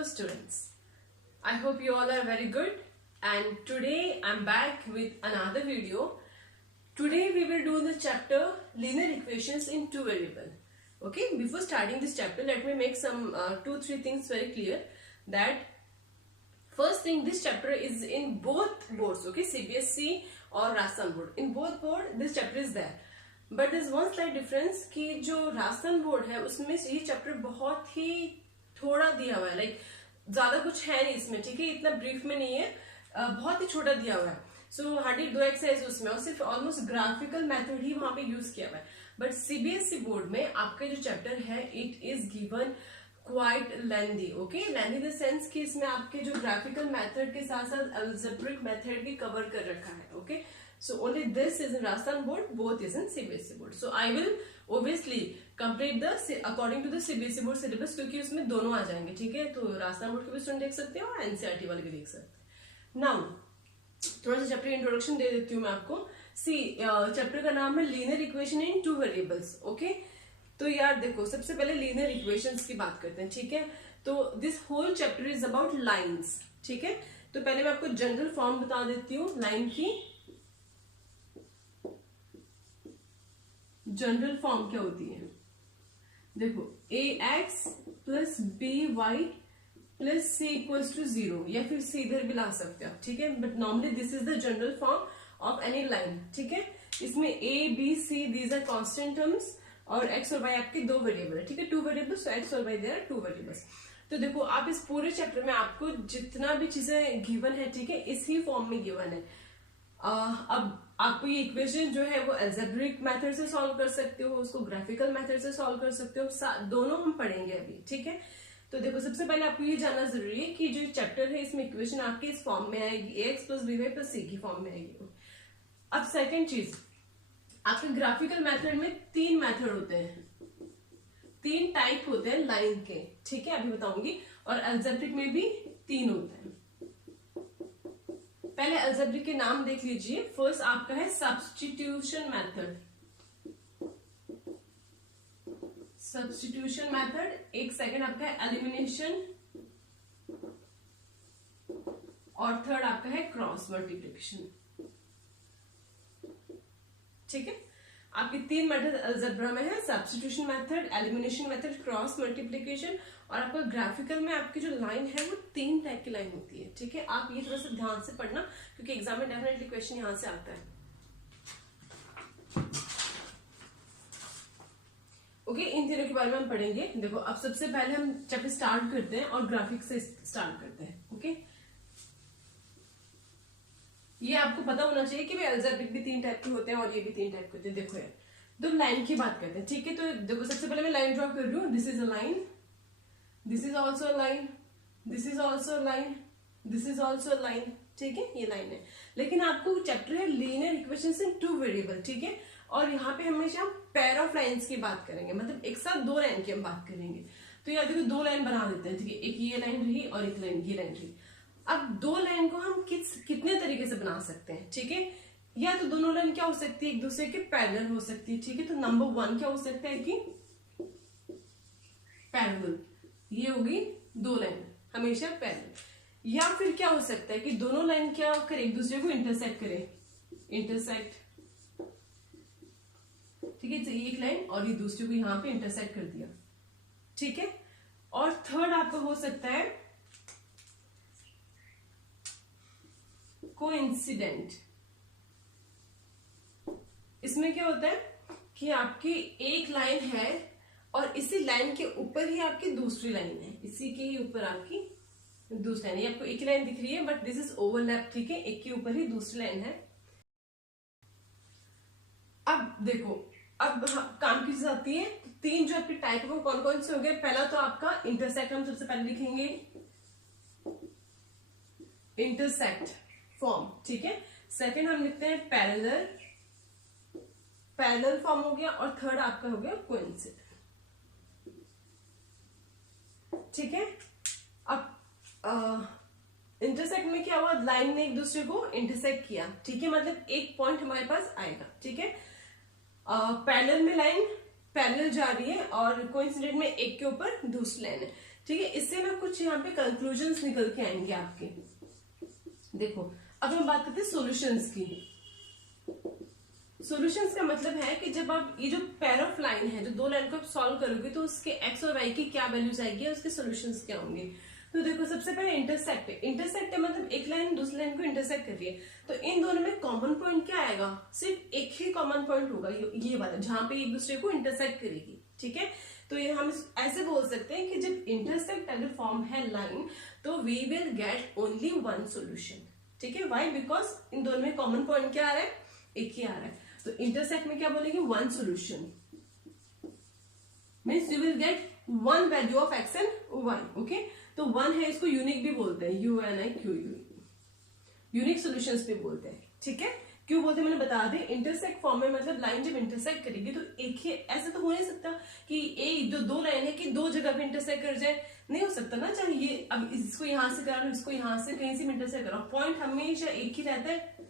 Hello students, I hope you all are very good and today I'm back with another video. Today we will do the chapter linear equations in two variable. Okay, before starting this chapter let me make some 2-3 things very clear. That first thing, this chapter is in both boards, okay, CBSE or Rajasthan board. In both board this chapter is there. But this one slight difference कि जो Rajasthan board है उसमें ये chapter बहुत ही थोड़ा दिया हुआ है, लाइक ज्यादा कुछ है नहीं इसमें, ठीक है, इतना ब्रीफ में नहीं है, बहुत ही छोटा दिया हुआ है. सो हार्डली 2 एक्सरसाइज उसमें और सिर्फ ऑलमोस्ट ग्राफिकल मेथड ही वहां पे यूज किया हुआ है. बट सीबीएसई बोर्ड में आपका जो चैप्टर है it is given quite lengthy. Okay, lengthy in the sense कि इसमें आपके जो ग्राफिकल मेथड के साथ साथ अलजेब्रिक मेथड भी कवर कर रखा है. Okay, so only this is in Rajasthan board, both is in CBSE board. So I will obviously complete the according to the CBSE board syllabus क्योंकि उसमें दोनों आ जाएंगे, ठीक है. तो राजस्थान बोर्ड के भी स्टूडेंट देख सकते हैं और एनसीईआरटी वाले भी देख सकते हैं. नाउ थोड़ा सा चैप्टर इंट्रोडक्शन दे देती हूँ मैं आपको. सी चैप्टर का नाम है linear equation in two variables. Okay, तो यार देखो, सबसे पहले लीनियर इक्वेशंस की बात करते हैं, ठीक है. तो this whole chapter is about lines, ठीक है. तो पहले मैं आपको जनरल फॉर्म बता देती हूँ लाइन की. जनरल फॉर्म क्या होती है, देखो, a x plus b y plus c equals to 0, या फिर सी इधर भी ला सकते हो, ठीक है. But normally this is the general form of any line, ठीक है. इसमें A B C these are constant terms और एक्स और वाई आपके दो वेरिएबल है, ठीक है, 2 वेरिएबल्स. तो एक्स और वाई देयर आर 2 वेरिएबल्स. तो देखो, आप इस पूरे चैप्टर में आपको जितना भी चीजें गिवन है, ठीक है, इसी फॉर्म में गिवन है. अब आपको ये इक्वेशन जो है वो अलजेब्रिक मेथड से सॉल्व कर सकते हो, उसको ग्राफिकल मेथड से सॉल्व कर सकते हो, दोनों हम पढ़ेंगे अभी, ठीक है. तो देखो, सबसे पहले आपको ये जानना जरूरी है कि जो चैप्टर है इसमें इक्वेशन आपके इस फॉर्म में आएगी, a x plus b y plus c की फॉर्म में आएगी. अब सेकेंड चीज, आपके ग्राफिकल मेथड में 3 मेथड होते हैं, 3 टाइप होते हैं लाइन के, ठीक है, अभी बताऊंगी. और अलजेब्रिक में भी 3 होते हैं. पहले अलजेब्रिक के नाम देख लीजिए. फर्स्ट आपका है सब्स्टिट्यूशन मेथड. Substitution method. एक सेकंड आपका है एलिमिनेशन और थर्ड आपका है क्रॉस मल्टीप्लिकेशन, ठीक है. आपके 3 मेथड अलजेब्रा में है, substitution method, elimination method, cross multiplication. और आपका ग्राफिकल में आपकी जो लाइन है वो 3 टाइप की लाइन होती है, ठीक है. आप ये थोड़ा सा ध्यान से पढ़ना क्योंकि एग्जाम में डेफिनेटली क्वेश्चन यहां से आता है. ओके, इन तीनों के बारे में हम पढ़ेंगे. देखो, अब सबसे पहले हम चैप्टर स्टार्ट करते हैं और ग्राफिक से स्टार्ट करते हैं. ओके, ये आपको पता होना चाहिए कि भाई अलजेब्रिक भी 3 टाइप के होते हैं और ये भी 3 टाइप के होते हैं. देखो यार, तो लाइन की बात करते हैं, ठीक है. तो देखो, सबसे पहले मैं लाइन ड्रॉ कर रही हूँ. This is a line, this is also a line, this is also a line, this is also a line, ठीक है. ये लाइन है. लेकिन आपको चैप्टर है लीनियर इक्वेशंस इन टू वेरिएबल, ठीक है. और यहाँ पे हमेशा पेयर ऑफ लाइन्स की बात करेंगे, मतलब एक साथ 2 लाइन की हम बात करेंगे. तो यार देखो, 2 लाइन बना देते हैं, ठीक है. एक ये लाइन रही और एक लाइन ये लाइन रही. अब 2 लाइन को हम कितने तरीके से बना सकते हैं, ठीक है. या तो दोनों लाइन क्या हो सकती है, एक दूसरे के पैरेलल हो सकती है, ठीक है. तो नंबर 1 क्या हो सकता है कि पैरेलल, ये होगी 2 लाइन हमेशा पैरेलल. या फिर क्या हो सकता है कि दोनों लाइन क्या करे, एक दूसरे को इंटरसेक्ट करे, इंटरसेक्ट, ठीक है. तो एक लाइन और ये दूसरे को यहां पे इंटरसेक्ट कर दिया, ठीक है. और थर्ड आपका हो सकता है कोइंसिडेंट. इसमें क्या होता है कि आपकी एक लाइन है और इसी लाइन के ऊपर ही आपकी दूसरी लाइन है, इसी के ही ऊपर आपकी दूसरी लाइन है. आपको एक लाइन दिख रही है बट दिस इज ओवरलैप, ठीक है. एक के ऊपर ही दूसरी लाइन है. अब देखो, अब काम की चीज आती है. 3 जो आपकी टाइप है कौन कौन से हो गए. पहला तो आपका इंटरसेक्ट, हम सबसे पहले लिखेंगे इंटरसेक्ट फॉर्म, ठीक है. सेकेंड हम लिखते हैं पैरेलल, पैरेलल फॉर्म हो गया. और थर्ड आपका हो गया कोइंसिडेंट, ठीक है. अब इंटरसेक्ट में क्या हुआ, लाइन ने एक दूसरे को इंटरसेक्ट किया, ठीक है. मतलब एक पॉइंट हमारे पास आएगा, ठीक है. पैरेलल में लाइन पैरेलल जा रही है और कोइंसिडेंट में एक के ऊपर दूसरी लाइन है, ठीक है, इससे ना कुछ यहाँ पे कंक्लूजन्स निकल के आएंगे आपके। देखो अब हम बात करते हैं सॉल्यूशंस की। सॉल्यूशंस का मतलब है कि जब आप ये जो पेयर ऑफ लाइन है, जो दो लाइन को आप सॉल्व करोगे तो उसके एक्स और वाई की क्या वैल्यूज आएगी, उसके सॉल्यूशंस क्या होंगे। तो देखो सबसे पहले इंटरसेक्ट है। इंटरसेक्ट है मतलब एक लाइन दूसरी लाइन को इंटरसेक्ट कर रही है, तो इन दोनों में कॉमन पॉइंट क्या आएगा, सिर्फ एक ही कॉमन पॉइंट होगा, ये वाला जहां पे एक दूसरे को इंटरसेक्ट करेगी। ठीक है, तो ये हम ऐसे बोल सकते हैं कि जब इंटरसेक्ट अगर फॉर्म है लाइन तो we will get only one solution. ठीक है, वाई, बिकॉज इन दोनों में कॉमन पॉइंट क्या आ रहा है, एक ही आ रहा है। तो इंटरसेक्ट में क्या बोलेंगे, one solution means you will get one value of x and y. Okay, तो वन है, इसको यूनिक भी बोलते हैं, UNIQ, यूनिक सॉल्यूशंस भी बोलते हैं। ठीक है, क्यों बोलते हैं मैंने बता दें। इंटरसेक्ट फॉर्म में मतलब लाइन जब इंटरसेक्ट करेगी तो एक ही, ऐसा तो हो नहीं सकता कि एक जो दो लाइन है कि दो जगह पे इंटरसेक्ट कर जाए, नहीं हो सकता ना। चाहे ये अब इसको यहां से करा लो, इसको यहां से कहीं से इंटरसेक्ट करा, पॉइंट हमेशा एक ही रहता है।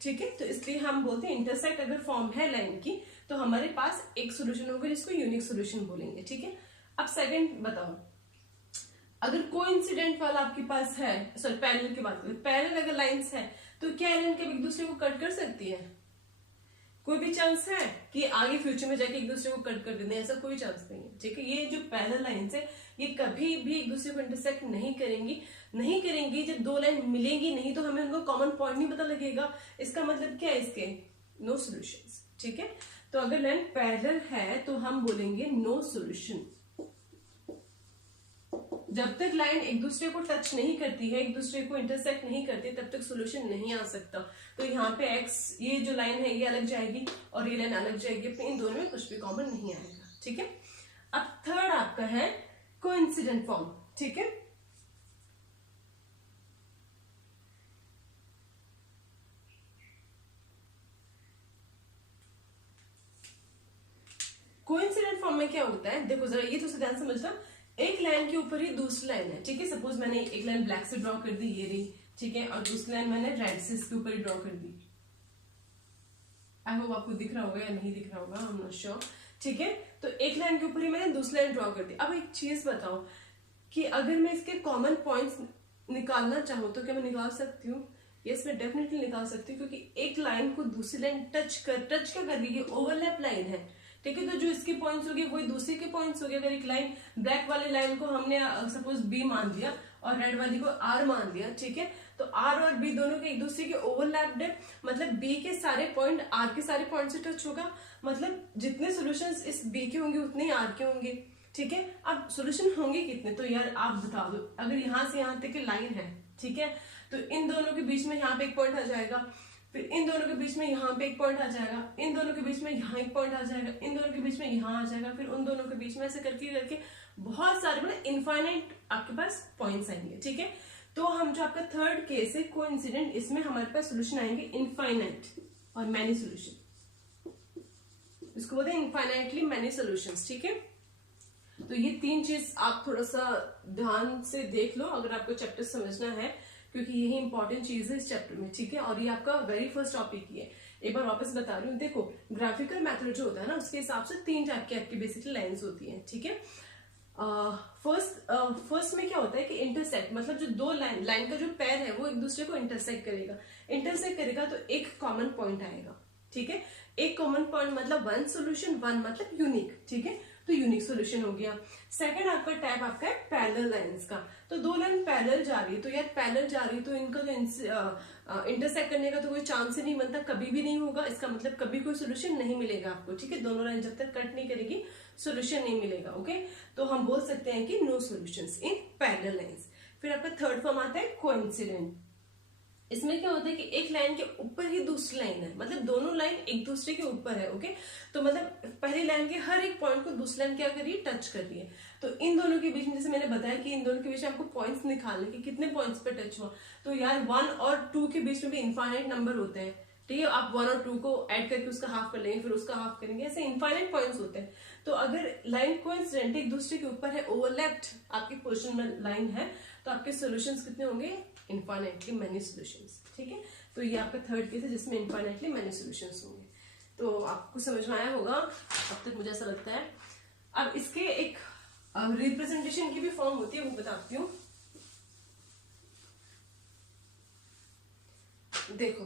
ठीक है, तो इसलिए हम बोलते हैं इंटरसेक्ट अगर फॉर्म है लाइन की तो हमारे पास एक सोल्यूशन होगा जिसको यूनिक सोल्यूशन बोलेंगे। ठीक है, अब सेकंड बताओ, अगर कोइंसिडेंट वाला आपके पास है, सॉरी पैरेलल की बात करें, पैरेलल अगर लाइंस है तो क्या लाइन कभी एक दूसरे को कट कर सकती है, कोई भी चांस है कि आगे फ्यूचर में जाके एक दूसरे को कट कर देने, ऐसा कोई चांस नहीं है। ठीक है, ये जो पैरेलल लाइंस है ये कभी भी एक दूसरे को इंटरसेक्ट नहीं करेंगी। जब दो लाइन मिलेंगी नहीं तो हमें उनको कॉमन पॉइंट नहीं पता लगेगा। इसका मतलब क्या है, इसके नो सॉल्यूशंस। ठीक है, तो अगर लाइन पैरेलल है तो हम बोलेंगे नो सॉल्यूशन। जब तक लाइन एक दूसरे को टच नहीं करती है, एक दूसरे को इंटरसेक्ट नहीं करती, तब तक सॉल्यूशन नहीं आ सकता। तो यहाँ पे एक्स, ये जो लाइन है ये अलग जाएगी और ये लाइन अलग जाएगी, अपने इन दोनों में कुछ भी कॉमन नहीं आएगा। ठीक है, अब थर्ड आपका है कोइंसिडेंट फॉर्म। ठीक है, कोइंसिडेंट फॉर्म में क्या होता है, देखो जरा ये तो ध्यान समझना। एक लाइन के ऊपर ही दूसरी लाइन है। ठीक है, सपोज मैंने एक लाइन ब्लैक से ड्रॉ कर दी, ये रही। ठीक है, और दूसरी लाइन मैंने रेड से इसके ऊपर ही ड्रॉ कर दी। आई होप आपको दिख रहा होगा या नहीं दिख रहा होगा, आई एम नॉट श्योर। ठीक है, तो एक लाइन के ऊपर ही मैंने दूसरी लाइन ड्रॉ कर दी। अब एक चीज बताओ कि अगर मैं इसके कॉमन पॉइंट्स निकालना चाहूँ तो क्या मैं निकाल सकती हूँ? यस, मैं डेफिनेटली निकाल सकती हूँ, क्योंकि एक लाइन को दूसरी लाइन टच क्या कर रही है, ओवरलैप लाइन है। ठीक है, तो जो इसके पॉइंट्स हो गए वही दूसरे के पॉइंट्स हो गए। अगर एक लाइन, ब्लैक वाली लाइन को हमने सपोज बी मान दिया और रेड वाली को आर मान दिया, ठीक है, तो आर और बी दोनों के एक दूसरे के ओवरलैप्ड है, मतलब बी के सारे पॉइंट आर के सारे पॉइंट से टच होगा, मतलब जितने सॉल्यूशंस इस बी के होंगे उतने ही आर के होंगे। ठीक है, अब सॉल्यूशन होंगे कितने, तो यार आप बता दो। अगर यहाँ से यहाँ तक की लाइन है, ठीक है, तो इन दोनों के बीच में यहाँ पे एक पॉइंट आ जाएगा, फिर इन दोनों के बीच में यहाँ पे एक पॉइंट आ जाएगा, इन दोनों के बीच में यहाँ एक पॉइंट आ जाएगा, इन दोनों के बीच में यहाँ आ जाएगा, फिर उन दोनों के बीच में ऐसे करके करके बहुत सारे मतलब इनफाइनाइट आपके पास पॉइंट्स आएंगे। ठीक है, तो हम जो आपका थर्ड केस है कोइंसिडेंट, इसमें हमारे पास सोल्यूशन आएंगे इनफाइनाइट और मैनी सोल्यूशन, इसको बोलते हैं इनफाइनाइटली मैनी सोल्यूशंस। ठीक है, तो ये तीन चीज आप थोड़ा सा ध्यान से देख लो अगर आपको चैप्टर समझना है, क्योंकि यही इंपॉर्टेंट चीज है इस चैप्टर में। ठीक है, और ये आपका वेरी फर्स्ट टॉपिक ही है। एक बार वापस बता रही हूँ, देखो ग्राफिकल मेथड जो होता है ना, उसके हिसाब से तीन टाइप की आपकी बेसिकली लाइंस होती हैं। ठीक है, फर्स्ट में क्या होता है कि इंटरसेक्ट, मतलब जो दो लाइन का जो पैर है वो एक दूसरे को इंटरसेक्ट करेगा तो एक कॉमन पॉइंट आएगा। ठीक है, एक कॉमन पॉइंट मतलब वन सोल्यूशन, वन मतलब यूनिक। ठीक है, तो यूनिक सोल्यूशन हो गया। सेकंड आपका टाइप आपका है पैरेलल लाइंस का, तो दो लाइन पैरेलल जा रही है, तो यार पैरेलल जा रही है तो इनका जो इंटरसेक्ट करने का तो कोई चांस ही नहीं बनता, कभी भी नहीं होगा। इसका मतलब कभी कोई सोल्यूशन नहीं मिलेगा आपको। ठीक है, दोनों लाइन जब तक कट नहीं करेगी सोल्यूशन नहीं मिलेगा। ओके, तो हम बोल सकते हैं कि no solutions in parallel lines. फिर आपका थर्ड फॉर्म आता है कोइंसिडेंट। इसमें क्या होता है कि एक लाइन के ऊपर ही दूसरी लाइन है, मतलब दोनों लाइन एक दूसरे के ऊपर है। ओके, तो मतलब पहली लाइन के हर एक पॉइंट को दूसरी लाइन क्या कर रही है, टच कर रही है। तो इन दोनों के बीच में, जैसे मैंने बताया कि इन दोनों के बीच में आपको पॉइंट्स निकालने कि कितने पॉइंट्स पे टच हुआ, तो यार 1 और 2 के बीच में भी इनफाइनाइट नंबर होते हैं। ठीक है, आप 1 और 2 को ऐड करके उसका हाफ कर लेंगे, फिर उसका हाफ करेंगे, ऐसे इनफाइनाइट पॉइंट्स होते हैं। तो अगर लाइन कोइंसिडेंट एक दूसरे के ऊपर है, ओवरलैप्ड आपकी पोर्शन में लाइन है, तो आपके सॉल्यूशंस कितने होंगे, इनफाइनाइटली मेनी सॉल्यूशंस। ठीक है, तो ये आपका थर्ड केस है जिसमें इनफाइनाइटली मेनी सॉल्यूशंस होंगे। तो आपको समझ में आया होगा अब तक, मुझे ऐसा लगता है। अब इसके एक अब रिप्रेजेंटेशन की भी फॉर्म होती है, वो बताती हूँ। देखो,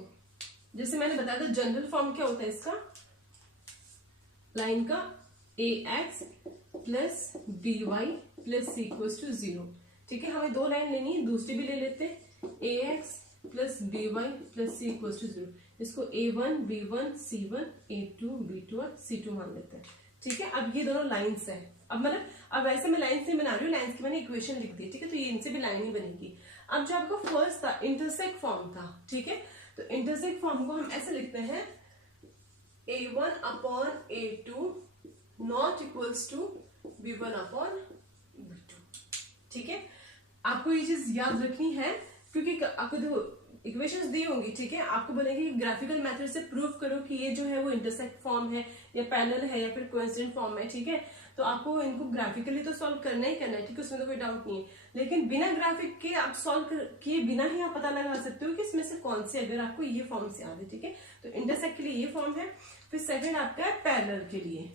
जैसे मैंने बताया था जनरल फॉर्म क्या होता है इसका, लाइन का ax plus b y plus c equals to 0। ठीक है, हमें दो लाइन लेनी है, दूसरी भी ले लेते हैं, ax plus b y plus c equals to 0। इसको a1 b1 c1 a2 b2 और c2 मान लेते हैं। ठीक है, अब ये दोनों लाइन्स है। अब मतलब अब वैसे मैं लाइन्स नहीं बना रही हूँ, लाइन्स की मैंने इक्वेशन लिख दी। ठीक है, तो ये इनसे भी लाइन ही बनेगी। अब जो आपका फर्स्ट था इंटरसेक्ट फॉर्म था, ठीक है, तो इंटरसेक्ट फॉर्म को हम ऐसे लिखते हैं a1 upon a2 not equals to b1 upon b2। ठीक है, आपको ये चीज याद रखनी है, क्योंकि आपको देखो इक्वेशंस दी होंगी। ठीक है, आपको बोलेंगे कि ग्राफिकल मेथड से प्रूव करो कि ये जो है वो इंटरसेक्ट फॉर्म है या पैरेलल है या फिर कोइंसिडेंट फॉर्म है। ठीक है, तो आपको इनको ग्राफिकली तो सॉल्व करना ही करना है। ठीक है, उसमें तो कोई डाउट नहीं है, लेकिन बिना ग्राफिक के आप सॉल्व किए बिना ही आप पता लगा सकते हो कि इसमें से कौन से, अगर आपको ये फॉर्म से याद है। ठीक है, तो इंटरसेक्ट के लिए ये फॉर्म है। फिर सेकंड आपका है पैरेलल के लिए,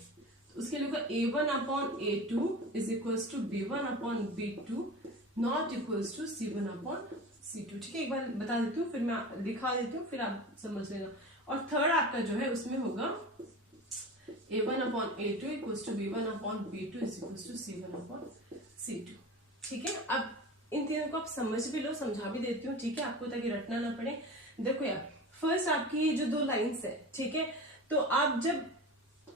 तो उसके लिए a1 upon a2 is equals to b1 upon b2 not equals to c1 upon c2। ठीक है, एक बार बता देती हूँ, फिर मैं लिखा देती हूँ, फिर आप समझ लेना। और थर्ड आपका जो है उसमें होगा a1 upon a2 equals to b1 upon b2 is equals to c1 upon c2। ठीक है, अब इन तीनों को आप समझ भी लो, समझा भी देती हूँ। ठीक है, आपको ताकि रटना ना पड़े। देखो यार, फर्स्ट आपकी ये जो दो लाइन्स है, ठीक है, तो आप जब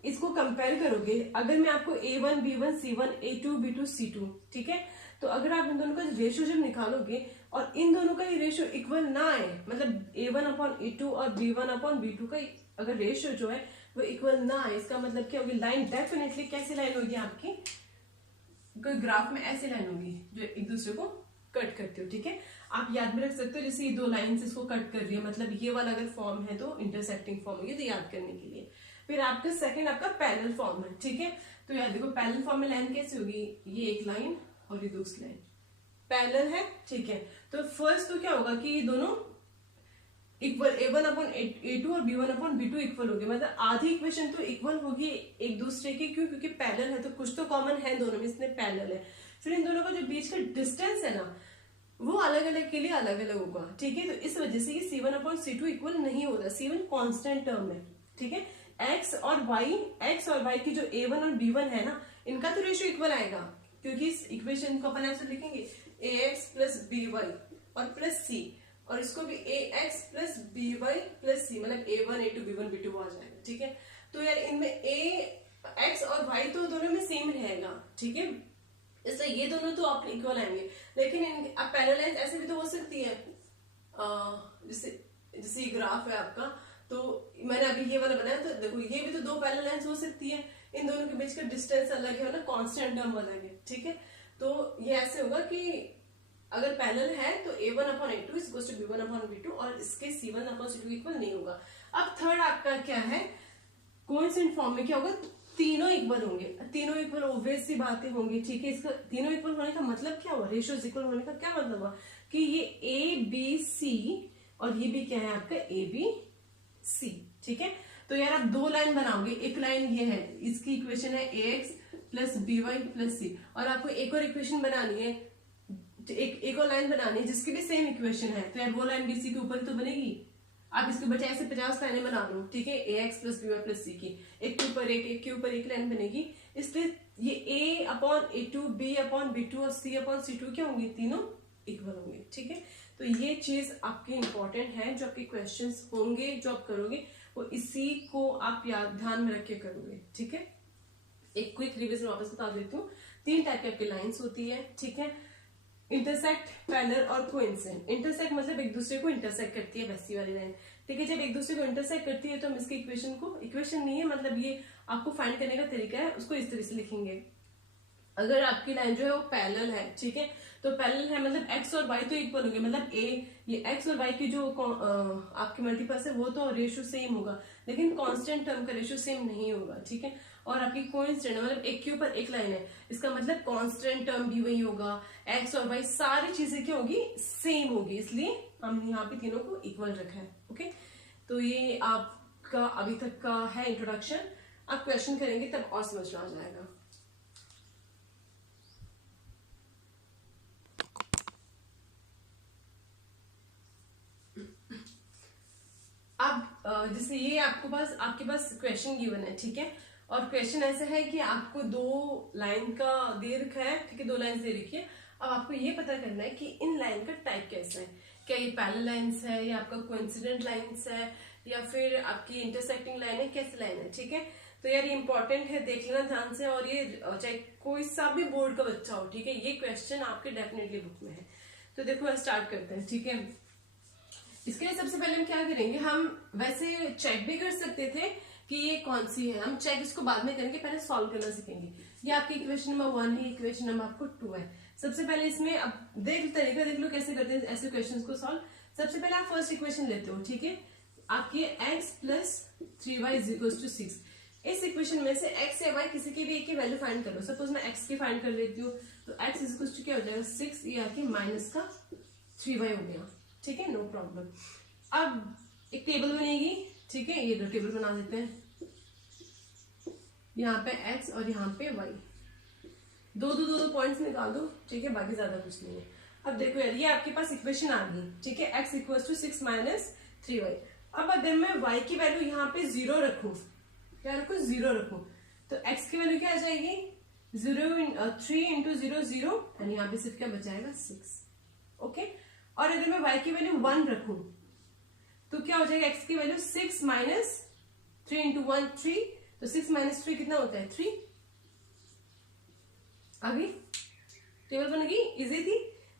इसको कंपेयर करोगे, अगर मैं आपको a1 b1 c1 a2 b2 c2, ठीक है, तो अगर आप इन दोनों का रेशियो जब निकालोगे और इन दोनों का ये रेशियो इक्वल ना आए, मतलब a1 अपॉन a2 और b1 अपॉन b2 का अगर रेशियो जो है वो इक्वल ना आए, इसका मतलब क्या होगी, लाइन डेफिनेटली कैसी लाइन होगी आपकी, कोई ग्राफ में ऐसी लाइन होगी जो एक दूसरे को कट करती हो। ठीक है, आप याद भी रख सकते हो, जैसे ये दो लाइन्स इसको कट कर रही है, मतलब ये वाला अगर फॉर्म है तो इंटरसेक्टिंग फॉर्म होगी, तो याद करने के लिए। फिर आपका सेकंड आपका पैरेलल फॉर्म है। ठीक है, तो याद देखो पैरेलल फॉर्म में लाइन कैसी होगी, ये एक लाइन और ये दूसरी लाइन पैरेलल है। ठीक है, तो फर्स्ट तो क्या होगा कि ये दोनों इक्वल a1 अपॉन a2 और b1 अपॉन b2 इक्वल होगी, मतलब आधी इक्वेशन तो इक्वल होगी एक दूसरे की। क्यों? क्योंकि पैरेलल है, तो कुछ तो कॉमन है दोनों में, इसलिए पैरेलल है। फिर इन दोनों का जो बीच का डिस्टेंस है ना, वो अलग अलग के लिए अलग अलग होगा। ठीक है, तो इस वजह से ये c1 अपॉन c2 इक्वल नहीं होता। c1 कांस्टेंट टर्म है। ठीक है, x और y की जो a1 और b1 है ना, इनका तो रेशियो इक्वल आएगा, क्योंकि इस इक्वेशन को अपन ऐसे लिखेंगे ax प्लस by और प्लस c, और इसको भी ax plus by plus c, मतलब a1 a2 b1 b2 आ जाएगा। ठीक है, तो यार इनमें x और y तो दोनों में सेम रहेगा। ठीक है, इसलिए ये दोनों तो आप इक्वल आएंगे, लेकिन अब पैरेलल लाइन ऐसे भी तो हो सकती है, जैसे ये ग्राफ है आपका, तो मैंने अभी ये वाला बनाया, तो देखो ये भी तो दो पैरेलल लाइंस हो सकती है, इन दोनों के बीच का डिस्टेंस अलग है ना, कांस्टेंट टर्म अलग है। ठीक है, तो ये ऐसे होगा कि अगर पैरेलल है तो a1 upon a2 is equal to b1 upon b2, और इसके c1 अपॉन c2 इक्वल नहीं होगा। अब थर्ड आपका क्या है, कोइंसिडेंट फॉर्म में क्या होगा, तीनों इक्वल होंगे। तीनों इक्वल ऑब्वियस सी बातें होंगी। ठीक है, इसका तीनों इक्वल होने का मतलब क्या हुआ, रेशियोज इक्वल होने का क्या मतलब हुआ कि ये a b c और ये भी क्या है आपका a b c। ठीक है, तो यार आप दो लाइन बनाओगे, एक लाइन ये है, इसकी इक्वेशन है ax plus by plus c, और आपको एक और इक्वेशन बनानी है, एक और लाइन बनानी है जिसकी भी सेम इक्वेशन है, तो यार वो लाइन bc के ऊपर तो बनेगी। आप इसके बजाय ऐसे 50 लाइनें बना लो। ठीक है, ax plus by plus c की एक के ऊपर एक के ऊपर एक लाइन बनेगी, इसलिए ये a upon a2 b upon b2 और c अपॉन c2 क्या होंगे, तीनों इक्वल होंगे। ठीक है, तो ये चीज आपकी इंपॉर्टेंट है, जो आपके क्वेश्चंस होंगे जो आप करोगे वो इसी को आप याद ध्यान में रख के करोगे। ठीक है, एक क्विक रिविजन वापस बता देती हूँ। तीन टाइप की आपकी लाइन्स होती है। ठीक है, इंटरसेक्ट, पैरेलल और कोइंसिडेंट। इंटरसेक्ट मतलब एक दूसरे को इंटरसेक्ट करती है, वैसी वाली लाइन। ठीक है, जब एक दूसरे को इंटरसेक्ट करती है तो हम इसकी इक्वेशन को, इक्वेशन नहीं है मतलब ये आपको फाइंड करने का तरीका है, उसको इस तरह से लिखेंगे। अगर आपकी लाइन जो है वो पैरेलल है, ठीक है, तो पैरेलल है मतलब x और y तो इक्वल होंगे, मतलब ये x और y की जो आपके मल्टीपल्स है वो तो रेशियो सेम होगा, लेकिन कांस्टेंट टर्म का रेशियो सेम नहीं होगा। ठीक है, और आपकी कोइंसिडेंट मतलब एक के ऊपर एक लाइन है, इसका मतलब कांस्टेंट टर्म भी वही होगा, x और y सारी चीजें क्या होगी, सेम होगी, इसलिए हम यहाँ पे तीनों को इक्वल रखा है। ओके, तो ये आपका अभी तक का है इंट्रोडक्शन। आप क्वेश्चन करेंगे तब और समझ में आ जाएगा। जैसे ये आपके पास क्वेश्चन गिवन है, ठीक है, और क्वेश्चन ऐसा है कि आपको 2 लाइन का दे रखा है, ठीक है, 2 लाइन दे रखी है। अब आपको ये पता करना है कि इन लाइन का टाइप कैसा है, क्या ये पैरेलल लाइंस है या आपका कोइंसिडेंट लाइंस है या फिर आपकी इंटरसेक्टिंग लाइन है, कैसी लाइन है, ठीक है। तो यार ये इंपॉर्टेंट है, देख लेना ध्यान से, और ये चाहे कोई सा भी बोर्ड का बच्चा हो, ठीक है, ये क्वेश्चन आपके डेफिनेटली बुक में है। तो देखो स्टार्ट करते हैं, ठीक है। इसके लिए सबसे पहले हम क्या करेंगे, हम वैसे चेक भी कर सकते थे कि ये कौन सी है, हम चेक इसको बाद में करेंगे, पहले सॉल्व करना सीखेंगे। ये आपकी इक्वेशन नंबर 1 है, इक्वेशन नंबर आपको 2 है। सबसे पहले इसमें अब तरीका देख लो कैसे करते हैं ऐसे क्वेश्चन को सॉल्व। सबसे पहले आप फर्स्ट इक्वेशन लेते हो, ठीक है, आपकी x plus 3y is equal to 6। इस इक्वेशन में से x या y किसी की भी एक की वैल्यू फाइंड कर लो। सपोज मैं x की फाइंड कर लेती हूँ, तो x इज इक्वल टू क्या हो जाएगा 6, ये आके माइनस का 3y हो गया, ठीक है, नो प्रॉब्लम। अब एक टेबल बनेगी, ठीक है, ये 2 टेबल बना देते हैं, यहाँ पे x और यहाँ पे y, दो पॉइंट्स निकाल दो, ठीक है, बाकी ज्यादा कुछ नहीं है। अब देखो यार ये आपके पास इक्वेशन आ गई, ठीक है, x equal to 6 minus 3y। अब अगर मैं y की वैल्यू यहाँ पे 0 रखूं, क्या रखूं, 0 रखूं, तो x की वैल्यू क्या आ जाएगी 3 इंटू 0 0, एंड यहाँ पे सिर्फ क्या बचाएगा 6, ओके। और अगर मैं y की वैल्यू 1 रखूं तो क्या हो जाएगा, x की वैल्यू 6 माइनस 3 इंटू 1 3, तो 6 माइनस 3 कितना होता है 3। आगे टेबल बन गई, इजी थी।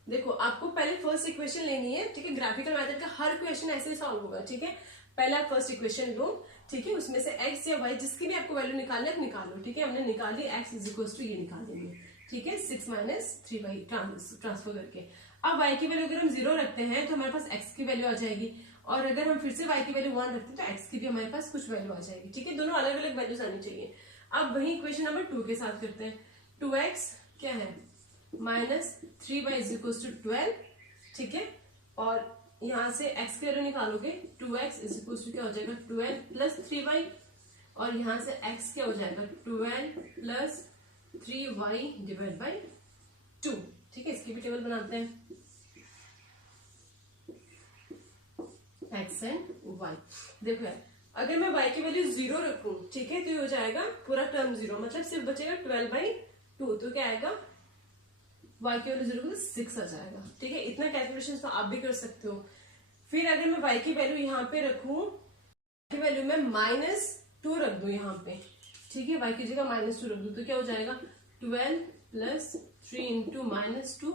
देखो आपको पहले फर्स्ट इक्वेशन लेनी है, ठीक है, ग्राफिकल मेथड का हर क्वेश्चन ऐसे ही सॉल्व होगा, ठीक है। पहले आप फर्स्ट इक्वेशन लो, ठीक है, उसमें से x या y जिसकी भी आपको वैल्यू निकालना है निकाल लो, ठीक है। हमने निकाल ली, x इज इक्वल टू ये निकाल देंगे, ठीक है, 6 माइनस 3y ट्रांसफर करके। अब y की वैल्यू अगर हम 0 रखते हैं तो हमारे पास x की वैल्यू आ जाएगी, और अगर हम फिर से y की वैल्यू 1 रखते हैं तो x की भी हमारे पास कुछ वैल्यू आ जाएगी, ठीक है, दोनों अलग अलग वैल्यूज आनी चाहिए। अब वही इक्वेशन नंबर 2 के साथ करते हैं। 2x क्या है minus 3y is equal to 12, ठीक है, और यहां से x की वैल्यू निकालोगे 2x इज इक्वल टू क्या हो जाएगा 12 प्लस 3y, और यहां से x क्या हो जाएगा 12 प्लस 3y डिवाइड बाई 2, ठीक है। इसकी भी टेबल बनाते हैं, x एंड y। देखो यार अगर मैं y की वैल्यू 0 रखूं, ठीक है, तो ये हो जाएगा पूरा टर्म 0, मतलब सिर्फ बचेगा 12/2, तो क्या आएगा y की वैल्यू 0 6 आ जाएगा, ठीक है। इतना कैलकुलेशन तो आप भी कर सकते हो। फिर अगर मैं y की वैल्यू यहाँ पे रखूं, की वैल्यू में -2 रख दू यहाँ पे, ठीक है, y की जगह -2 रख दू, तो क्या हो जाएगा 12 प्लस 3 इंटू -2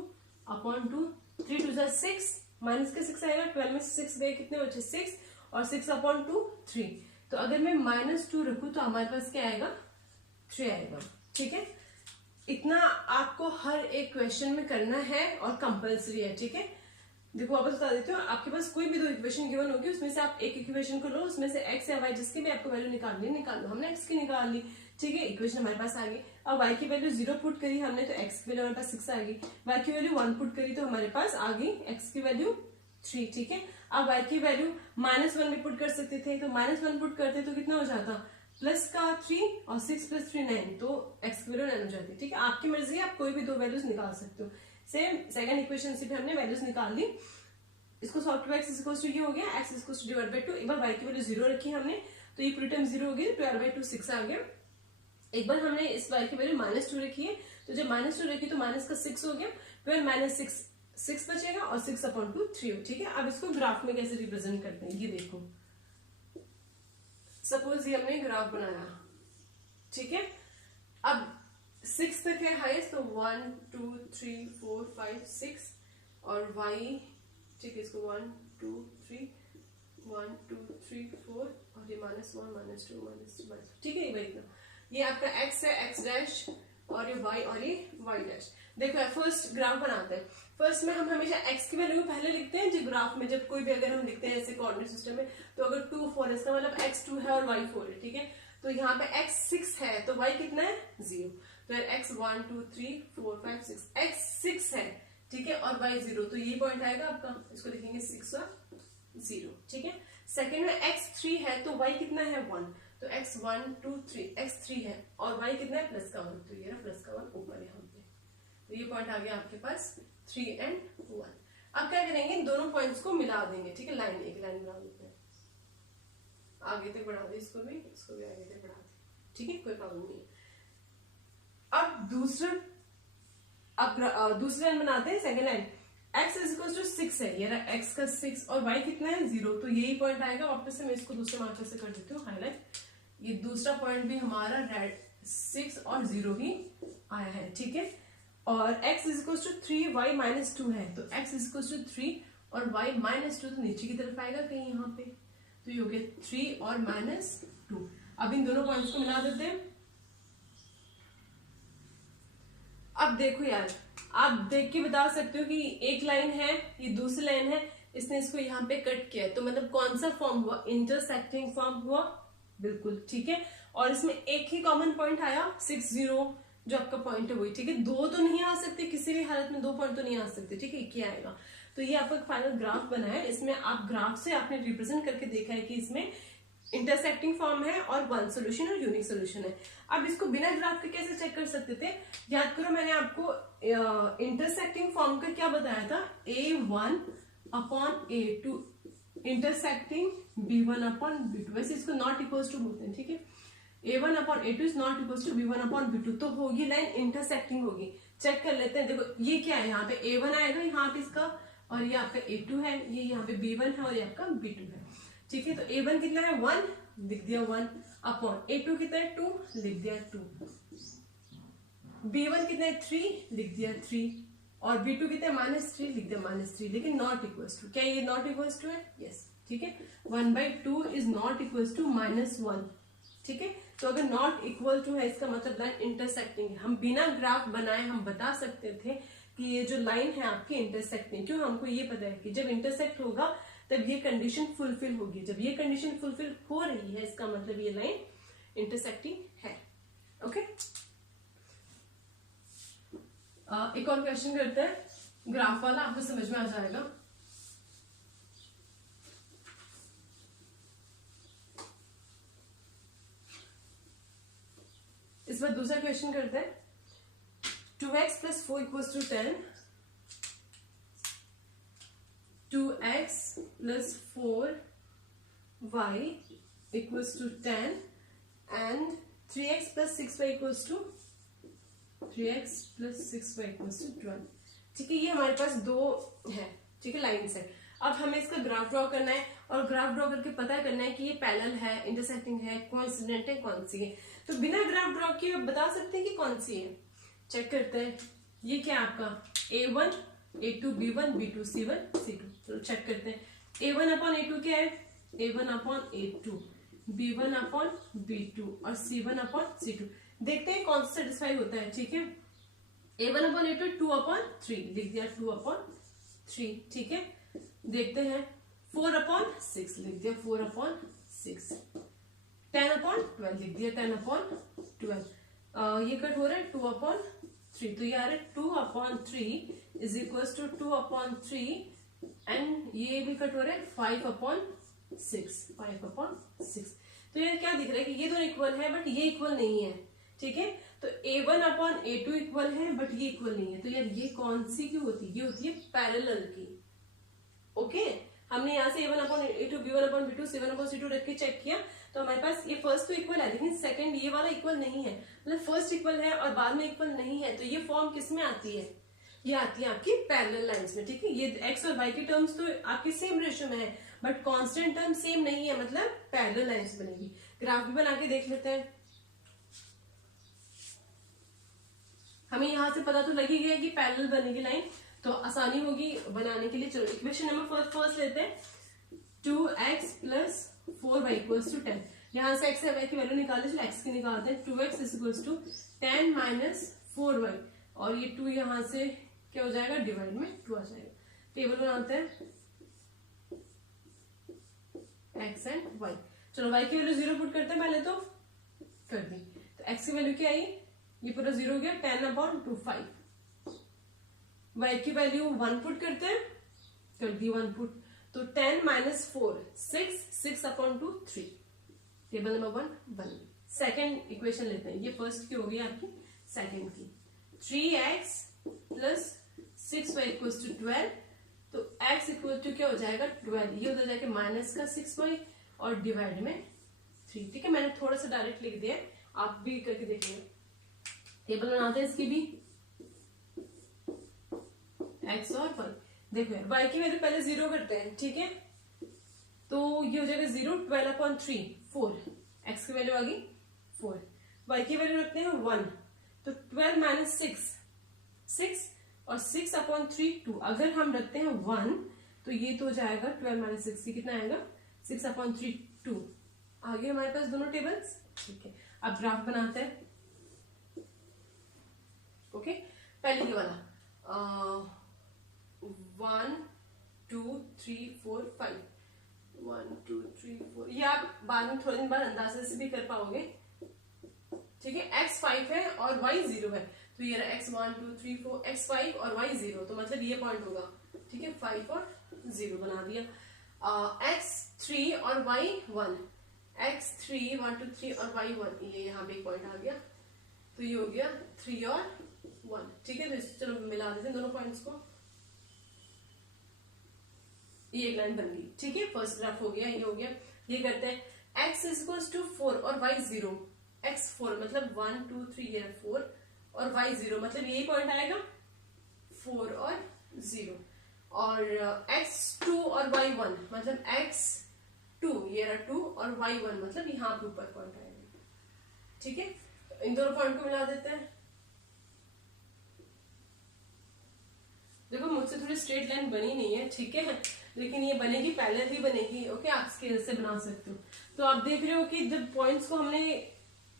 अपॉन 2, 3 2 6, माइनस का 6 आएगा, 12 में से 6 गए, कितने बचे 6, और 6 अपॉन 2 3। तो अगर मैं -2 रखूं तो हमारे पास क्या आएगा 3 आएगा, ठीक है। इतना आपको हर एक क्वेश्चन में करना है और कंपलसरी है, ठीक है। देखो वापस बता देती हूँ, आपके पास कोई भी 2 इक्वेशन गिवन होगी, उसमें से आप एक इक्वेशन को लो, उसमें से x या y जिसकी भी आपको वैल्यू निकालनी है निकाल लो। हमने x की निकाल ली, ठीक है, इक्वेशन हमारे पास आ गई। अब y की वैल्यू 0 पुट करी हमने, तो x की वैल्यू हमारे पास 6 आ गई। y की वैल्यू 1 पुट करी तो हमारे पास आ गई x की वैल्यू 3, ठीक है। अब y की वैल्यू -1 भी पुट कर सकते थे, तो -1 पुट करते तो कितना हो जाता प्लस का 3 और 6 प्लस 3 9, तो x की वैल्यू 9 हो जाती है, ठीक है। आपकी मर्जी है, आप कोई भी 2 वैल्यूज निकाल सकते हो। सेम सेकंड इक्वेशन से भी हमने वैल्यूज निकाल ली, इसको solve to x is equal to ये हो गया, x is equal to divide by 2। एक बार y की वैल्यू 0 रखी हमने, तो ये पूरी टर्म 0 हो गई, 12/2 6 आ गया। एक बार हमने इस y की वैल्यू -2 रखी है, तो जब -2 रखी तो माइनस का 6 हो गया, 12 माइनस 6 बचेगा, और 6 अपॉन 2 3 हो, ठीक है। अब इसको ग्राफ में कैसे रिप्रेजेंट करते हैं, ये देखो। सपोज ये हमने ग्राफ बनाया, ठीक है। अब 6 तक है हाईएस्ट, तो 1 2 3 4 5 6, और y, ठीक है, इसको 1 2 3 1 2 3 4, और ये -1 -2 -3, ठीक है। ये इतना, ये आपका x है, x डैश, और ये y, और ये y डैश। देखो फर्स्ट ग्राफ बनाते हैं। फर्स्ट में हम हमेशा x की वैल्यू पहले लिखते हैं, जो ग्राफ में जब कोई भी अगर हम लिखते हैं ऐसे कोऑर्डिनेट सिस्टम में, तो अगर 2 4 इसका मतलब x 2 है और y 4 है, ठीक है। तो यहाँ पे x 6 है, तो y कितना है 0, तो x 1 2 3 4 5 6, x 6 है, ठीक है, और y 0, तो ये पॉइंट आएगा आपका, इसको लिखेंगे 6 और 0, ठीक है। सेकेंड में x 3 है, तो y कितना है 1, तो x 1 2 3, x 3 है, और y कितना है प्लस का 1, तो ये ना प्लस का 1 ऊपर यहाँ पे, तो ये पॉइंट आ गया आपके पास 3 एंड 1। अब क्या करेंगे, इन दोनों पॉइंट्स को मिला देंगे, ठीक है, लाइन एक लाइन बना देते हैं। आगे तक बढ़ा दे, इसको भी आगे तक बढ़ा दे, ठीक है, कोई प्रॉब्लम नहीं है। अब दूसरे लाइन बनाते हैं, second line. x is equal to 6 है, ये x का 6 और y कितना है 0, तो यही पॉइंट आएगा। वापस से मैं इसको दूसरे मार्कर से कर देती हूँ हाईलाइट। ये दूसरा पॉइंट भी हमारा रेड 6 और 0 ही आया है, ठीक है। और x is equal to 3 y minus 2 है, तो x इज इक्वल टू 3 और y माइनस 2 तो नीचे की तरफ आएगा कहीं यहाँ पे, तो ये हो गया 3 और माइनस 2। अब इन दोनों पॉइंट्स को मिला देते हैं। अब देखो यार, आप देख के बता सकते हो कि एक लाइन है, ये दूसरी लाइन है, इसने इसको यहाँ पे कट किया है, तो मतलब कौन सा फॉर्म हुआ, इंटरसेक्टिंग फॉर्म हुआ, बिल्कुल ठीक है। और इसमें एक ही कॉमन पॉइंट आया 6 0, जो आपका पॉइंट है वही, ठीक है। दो तो नहीं आ सकते, किसी भी हालत में दो पॉइंट तो नहीं आ सकते, ठीक है, एक ही आएगा। तो ये आपका फाइनल ग्राफ बना है, इसमें आप ग्राफ से आपने रिप्रेजेंट करके देखा है कि इसमें इंटरसेक्टिंग फॉर्म है और वन सोल्यूशन और यूनिक सोल्यूशन है। अब इसको बिना ग्राफ के कैसे चेक कर सकते थे, याद करो मैंने आपको इंटरसेक्टिंग फॉर्म का क्या बताया था, A1 upon A2 intersecting B1 upon B2, वैसे इसको नॉट इक्वल्स टू बोलते हैं, ठीक है। A1 upon A2 is not equals to B1 upon B2, तो होगी लाइन इंटरसेक्टिंग होगी। चेक कर लेते हैं, देखो ये क्या है, यहाँ पे A1 आएगा यहाँ पे इसका, और ये आपका A2 है, ये यहाँ पे B1 है और ये आपका B2 है, ठीक है। तो A1 कितना है 1, लिख दिया 1 अपॉन A2 कितना है 2, लिख दिया 2, B1 कितना है 3, लिख दिया 3, और B2 कितना है -3, लिख दिया -3, लेकिन नॉट इक्वल्स टू, क्या ये नॉट इक्वल्स टू है, यस, ठीक है। 1/2 इज नॉट इक्वल्स टू -1, ठीक है। तो अगर नॉट इक्वल टू है इसका मतलब लाइन इंटरसेक्टिंग है। हम बिना ग्राफ बनाए हम बता सकते थे कि ये जो लाइन है आपकी इंटरसेक्टिंग, क्यों, हमको ये पता है कि जब इंटरसेक्ट होगा तब ये कंडीशन फुलफिल होगी। जब ये कंडीशन फुलफिल हो रही है इसका मतलब ये लाइन इंटरसेक्टिंग है, ओके। एक और क्वेश्चन करते हैं, ग्राफ वाला, आपको समझ में आ जाएगा। इस बार दूसरा क्वेश्चन करते हैं। 2x plus 4 equals to 10, 2x plus 4y equals to 10 and 3x plus 6y equals to 3x plus 6y equals to 12, ठीक है। ये हमारे पास दो है, ठीक है, लाइन से। अब हमें इसका ग्राफ ड्रॉ करना है और ग्राफ ड्रॉ करके पता करना है कि ये पैरेलल है, इंटरसेक्टिंग है, कोइंसिडेंट है, कौन सी है। तो बिना ग्राफ ड्रॉ किए आप बता सकते हैं कि कौन सी है। चेक करते हैं, ये क्या है आपका A1 A2 B1 B2 C1 C2, चलो चेक करते हैं। A1 अपॉन A2 क्या है, A1 upon A2, B1 upon B2 और C1 अपॉन C2। देखते हैं कौन सा सेटिस्फाई होता है, ठीक है। A1 अपॉन A2 2 अपॉन 3, लिख दिया 2 अपॉन 3, ठीक है। देखते हैं 4 अपॉन 6, लिख दिया 4 अपॉन 6, 10 अपॉन 12, लिख दिया 10 अपॉन 12। ये कट हो रहा है 2 अपॉन 3, तो ये आ रहा है 2 upon 3 is equals to 2 upon 3 and ये भी कट हो रहा है 5 अपॉन 6, 5 अपॉन 6। तो ये क्या दिख रहा है कि ये दोनों इक्वल है बट ये इक्वल नहीं है, ठीक है। तो A1 अपॉन A2 इक्वल है बट ये इक्वल नहीं है, तो यार ये कौन सी की होती है, ये होती है पैरेलल की, ओके। हमने यहाँ से A1 upon A2 B1 upon B2 C1 upon C2 रख के चेक किया, तो हमारे पास ये फर्स्ट तो इक्वल है लेकिन सेकंड ये वाला इक्वल नहीं है, मतलब फर्स्ट इक्वल है और बाद में इक्वल नहीं है। तो ये फॉर्म किस में आती है, ये आती है आपकी पैरेलल लाइंस में, ठीक है। ये x और y की टर्म्स तो आपकी सेम रेशियो में है बट कांस्टेंट टर्म सेम नहीं है, मतलब पैरेलल लाइंस बनेगी। ग्राफ भी बना के देख लेते हैं। हमें यहां से पता तो लग ही गया कि पैरेलल बनेगी लाइन, तो आसानी होगी बनाने के लिए। चलो इक्वेशन नंबर फर्स्ट लेते हैं। 2x plus 4y equals to 10, यहाँ से x और y की वैल्यू निकालते, चलो x की निकालते हैं। 2x is equals to 10 minus 4y, और ये 2 यहाँ से क्या हो जाएगा, डिवाइड में 2 आ जाएगा। टेबल बनाते हैं x एंड y। चलो y की वैल्यू 0 पुट करते हैं, पहले तो कर दी, तो x की वैल्यू क्या आई, ये पूरा 0 हो गया, 10 अपॉन 2 5। y की वैल्यू 1 पुट करते हैं, कर दी 1 पुट, तो 10 माइनस 4 6, 6 अपॉन 2 3। टेबल नंबर 1 बन गई। सेकेंड इक्वेशन लेते हैं, ये फर्स्ट की हो गई आपकी, सेकेंड की 3x plus 6y equals to 12, तो x इक्वल टू क्या हो जाएगा 12, ये उधर जाके माइनस का 6y और डिवाइड में 3। ठीक है, मैंने थोड़ा सा डायरेक्ट लिख दिया, आप भी करके देखेंगे। टेबल बनाते हैं इसकी भी, x और y। देखो यार y की वैल्यू पहले 0 करते हैं, ठीक है, तो ये हो जाएगा 0, 12/3 4, x की वैल्यू आ गई 4, y की वैल्यू रखते हैं 1, तो 12 माइनस 6 और 6/3 2। अगर हम रखते हैं 1 तो ये तो हो जाएगा 12 माइनस 6, ये कितना आएगा 6/3 2। आ गए हमारे पास दोनों टेबल्स। ठीक है, अब ग्राफ बनाते हैं। ओके, पहले ये वाला 1 2 3 4 5, 1 2 3 4, ये आप बाद में थोड़े दिन बाद अंदाजे से भी कर पाओगे। ठीक है, x 5 है और y 0 है, तो ये रहा x 1 2 3 4, x 5 और y 0, तो मतलब ये पॉइंट होगा। ठीक है, 5 और 0 बना दिया। x 3 और y 1, x 3 1 2 3 और y 1, ये यहाँ पे एक पॉइंट आ गया, तो ये हो गया 3 और 1। ठीक है, तो चलो मिला देते हैं दोनों पॉइंट्स को, ये एक लाइन बन गई। ठीक है, फर्स्ट ग्राफ हो गया, ये हो गया। ये करते हैं x इक्वल्स टू 4 और y 0, x 4 मतलब 1 2 3, ये 4 और y 0 मतलब यही पॉइंट आएगा 4 और 0, और x 2 और y 1 मतलब x 2, ये रहा 2 और y 1 मतलब यहाँ पे ऊपर पॉइंट आएगा। ठीक है, तो इन दोनों पॉइंट को मिला देते हैं। देखो मुझसे थोड़ी स्ट्रेट लाइन बनी नहीं है, ठीक है, लेकिन ये बनेगी, पैरेलल ही बनेगी। ओके, आप स्केल से बना सकते हो। तो आप देख रहे हो कि जब पॉइंट्स को हमने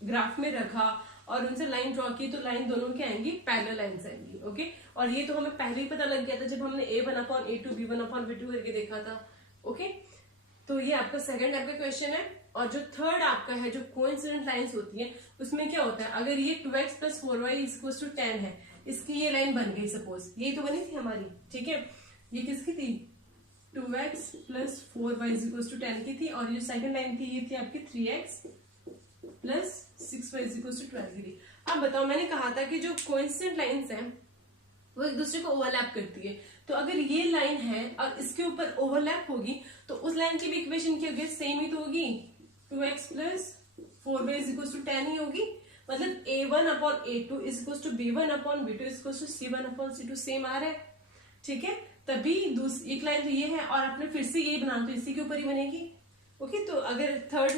ग्राफ में रखा और उनसे लाइन ड्रॉ की, तो लाइन दोनों की आएंगी, पैरेलल लाइंस आएंगी। ओके, और ये तो हमें पहले ही पता लग गया था जब हमने a1/a2 b1/b2 करके देखा था। ओके, तो ये आपका सेकंड टाइप का क्वेश्चन है। और जो थर्ड आपका है, जो कोइंसिडेंट लाइंस होती है, उसमें क्या होता है, अगर ये 2x + 4y = 10 है, इसकी ये लाइन बन गई, सपोज ये तो बनी थी हमारी। ठीक है, ये किसकी थी, 2x + 4y = 10 की थी, और ये सेकंड लाइन थी, ये थी आपकी 3x + 6y = 12 की थी। अब बताओ, मैंने कहा था कि जो कोइंसिडेंट लाइंस हैं वो एक दूसरे को ओवरलैप करती है, तो अगर ये लाइन है और इसके ऊपर ओवरलैप होगी तो उस लाइन की भी इक्वेशन क्या होगी, सेम ही तो होगी, 2x + 4y = 10 ही होगी। मतलब a1/a2 = b1/b2 = c1/c2 सेम आ रहा है। ठीक है, तभी दूसरी एक लाइन तो ये है, और आपने फिर से यही बनाना, तो इसी के ऊपर ही बनेगी। ओके, तो अगर थर्ड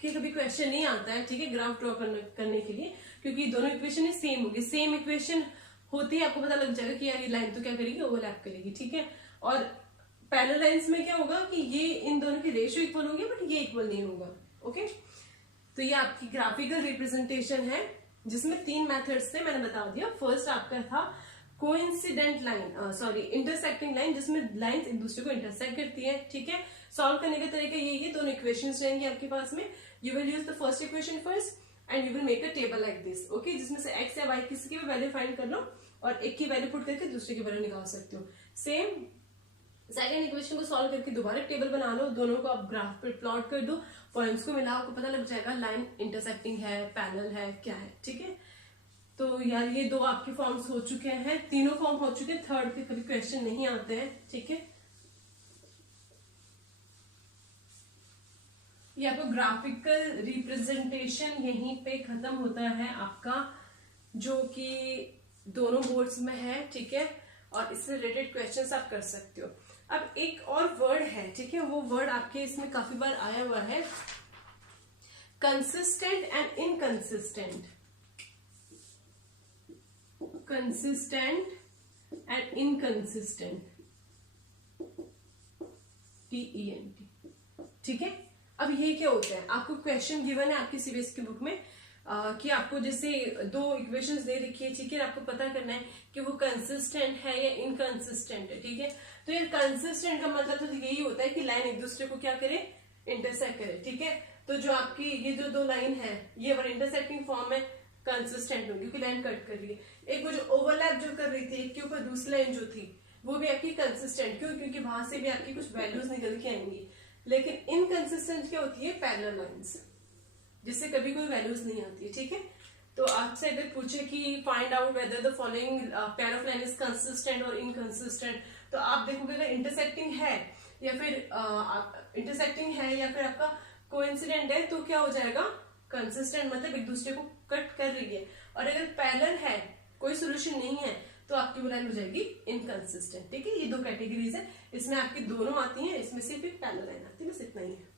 के कभी क्वेश्चन नहीं आता है, ठीक है, ग्राफ ड्रॉ करने के लिए, क्योंकि दोनों इक्वेशन सेम होगी, सेम इक्वेशन होती है, आपको पता लग जाएगा कि यार ये लाइन तो क्या करेगी, ओवरलैप करेगी। ठीक है, और पैरेलल लाइंस में क्या होगा कि ये इन दोनों की रेशियो इक्वल होगी, बट ये इक्वल नहीं होगा। ओके, तो ये आपकी ग्राफिकल रिप्रेजेंटेशन है, जिसमें 3 मेथड्स थे, मैंने बता दिया। फर्स्ट आपका था coincident line, sorry intersecting line, जिसमें लाइंस एक दूसरे को इंटरसेक्ट करती है। ठीक है, सॉल्व करने का तरीका ये दोनों इक्वेशंस रहेंगे आपके पास में। You will use the first equation first and you will make a table like this. Okay, जिसमें से x या y किसी की भी वैल्यू फाइंड कर लो और एक की वैल्यू पुट करके दूसरे की वैल्यू निकाल सकते हो। सेम सेकंड इक्वेशन को सॉल्व करके दोबारा टेबल बना लो, दोनों को आप ग्राफ पे प्लॉट कर दो, पॉइंट्स को मिलाओ, आपको पता लग जाएगा लाइन इंटरसेक्टिंग है, पैरेलल है, क्या है। ठीक है, तो यार ये 2 आपके फॉर्म्स हो चुके हैं, तीनों फॉर्म हो चुके हैं, थर्ड के कभी क्वेश्चन नहीं आते हैं। ठीक है, ये आपको ग्राफिकल रिप्रेजेंटेशन यहीं पे खत्म होता है आपका, जो कि दोनों बोर्ड्स में है। ठीक है, और इससे रिलेटेड क्वेश्चंस आप कर सकते हो। अब एक और वर्ड है, ठीक है, वो वर्ड आपके इसमें काफी बार आया हुआ है, consistent and inconsistent. Consistent and inconsistent, TENT। ठीक है, अब ये क्या होता है, आपको क्वेश्चन गिवन है आपकी सीबीएसई की बुक में, कि आपको जैसे 2 इक्वेशंस दे रखी है, ठीक है, आपको पता करना है कि वो कंसिस्टेंट है या इनकंसिस्टेंट है। ठीक है, तो ये कंसिस्टेंट का मतलब तो यही होता है कि लाइन एक दूसरे को क्या करे, इंटरसेक्ट करे। ठीक है, तो जो आपकी ये जो 2 लाइन है, ये अगर इंटरसेक्टिंग फॉर्म में कंसिस्टेंट होगी क्योंकि लाइन कट कर रही है। एक वो जो ओवरलैप जो कर रही थी, एक के ऊपर दूसरी लाइन जो थी, वो भी आपकी कंसिस्टेंट, क्यों, क्योंकि वहां से भी आपकी कुछ वैल्यूज निकल के आएंगी। लेकिन इनकंसिस्टेंट क्या होती है, पैरेलल लाइंस, जिससे कभी कोई वैल्यूज नहीं आती है। ठीक है, तो आपसे अगर पूछे कि find out whether the following pair of line is consistent और इनकंसिस्टेंट, तो आप देखोगे अगर इंटरसेक्टिंग है या फिर इंटरसेक्टिंग है या फिर आपका कोइंसिडेंट है तो क्या हो जाएगा, कंसिस्टेंट, मतलब एक दूसरे को कट कर रही है। और अगर पैरेलल है, कोई सोल्यूशन नहीं है, तो आपकी वो लाइन हो जाएगी इनकंसिस्टेंट। ठीक है, ये दो कैटेगरीज है, इसमें आपकी दोनों आती हैं, इसमें सिर्फ एक पैरेलल लाइन आती है, बस इतना ही है।